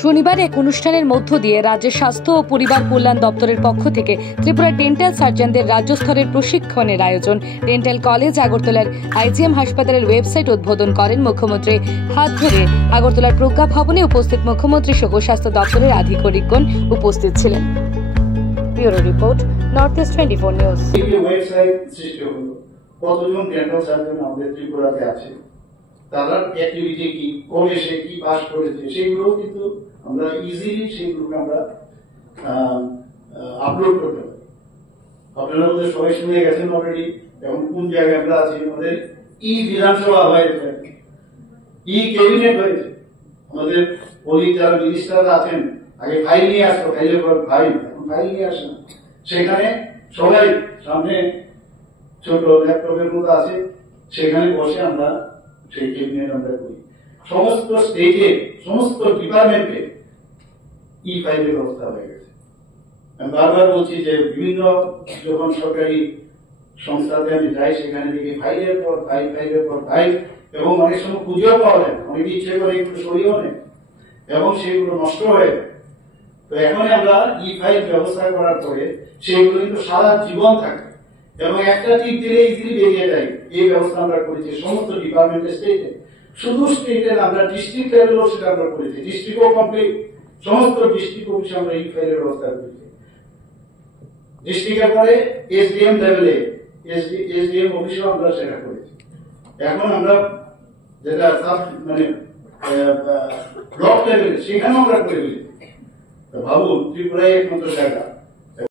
শনিবার এক অনুষ্ঠানের মধ্য দিয়ে রাজ্যের স্বাস্থ্য ও পরিবার কল্যাণ দপ্তরের পক্ষ থেকে ত্রিপুরা ডেন্টাল সার্জনদের রাজ্য স্তরের প্রশিক্ষণের আয়োজন। ডেন্টাল কলেজ আগরতলার আইজিএম হাসপাতালের ওয়েবসাইট উদ্বোধন করেন মুখ্যমন্ত্রী। হাত ধরে আগরতলার প্রজ্ঞা ভবনে উপস্থিত মুখ্যমন্ত্রী সহ স্বাস্থ্য দপ্তরের আধিকারিকগণ উপস্থিত ছিলেন। Bureau report, north east 24 news. Website সৃষ্টি হলো, কতজন ডেন্টাল সার্জন আমাদের ত্রিপুরাতে আছে, তারা অ্যাক্টিভিটি কি করে, সে কি পাস করেছে, সেগুলো কিন্তু আমরা ইজিলি সেগুলোকে আমরা আপলোড করতে পারি। আপনারা ওদের সবাই শুনে গেছেন অলরেডি, এবং কোন জায়গায় আমরা আছি। আমাদের বিধানসভা হয়েছে, ক্যাবিনেট হয়েছে। আমাদের ওই যারা মিনিস্টাররা আছেন, আগে ফাইল নিয়ে আসতো, ফাইলের পর ফাইল, এখন ফাইল নিয়ে আসে না। সেখানে সবাই সামনে ছোট ল্যাপটপের মতো আছে, সেখানে বসে আমরা সেই ক্যাবিনেট আমরা করি। সমস্ত স্টেটে, সমস্ত ডিপার্টমেন্টে ফাইলের ব্যবস্থা হয়ে গেছে। আমি বারবার বলছি যে বিভিন্ন যখন সরকারি সংস্থাতে আমি যাই, সেখানে দেখি ফাইলের পর ফাইল, ফাইলের পর ফাইল, এবং অনেক সময় খুঁজেও পাওয়া যায়, অনেকে ইচ্ছে করে একটু সরিয়েও নেয় এবং সেগুলো নষ্ট হয়ে যায়। তো এখন আমরা ফাইল ব্যবস্থা করার পরে সেগুলো কিন্তু সারা জীবন থাকে এবং একটা টিপ দিলে ইজিলি বেরিয়ে যায়। এই ব্যবস্থা আমরা করেছি সমস্ত ডিপার্টমেন্টের স্টেটে। শুধু স্টেটে আমরা ডিস্ট্রিক্ট লেভেলও সেটা আমরা করেছি, ডিস্ট্রিক্টও কমপ্লিট, সমস্ত ডিস্ট্রিক্ট অফিসে আমরা ফাইলের ব্যবস্থা করেছি। ডিস্ট্রিক্টের পরে এসডিএম লেভেলে, এসডিএম অফিসেও আমরা সেটা করেছি। এখন আমরা যেটা মানে ব্লক লেভেলে, সেখানেও আমরা করে দিয়েছি। ভাবুন, ত্রিপুরায় একমাত্র জায়গা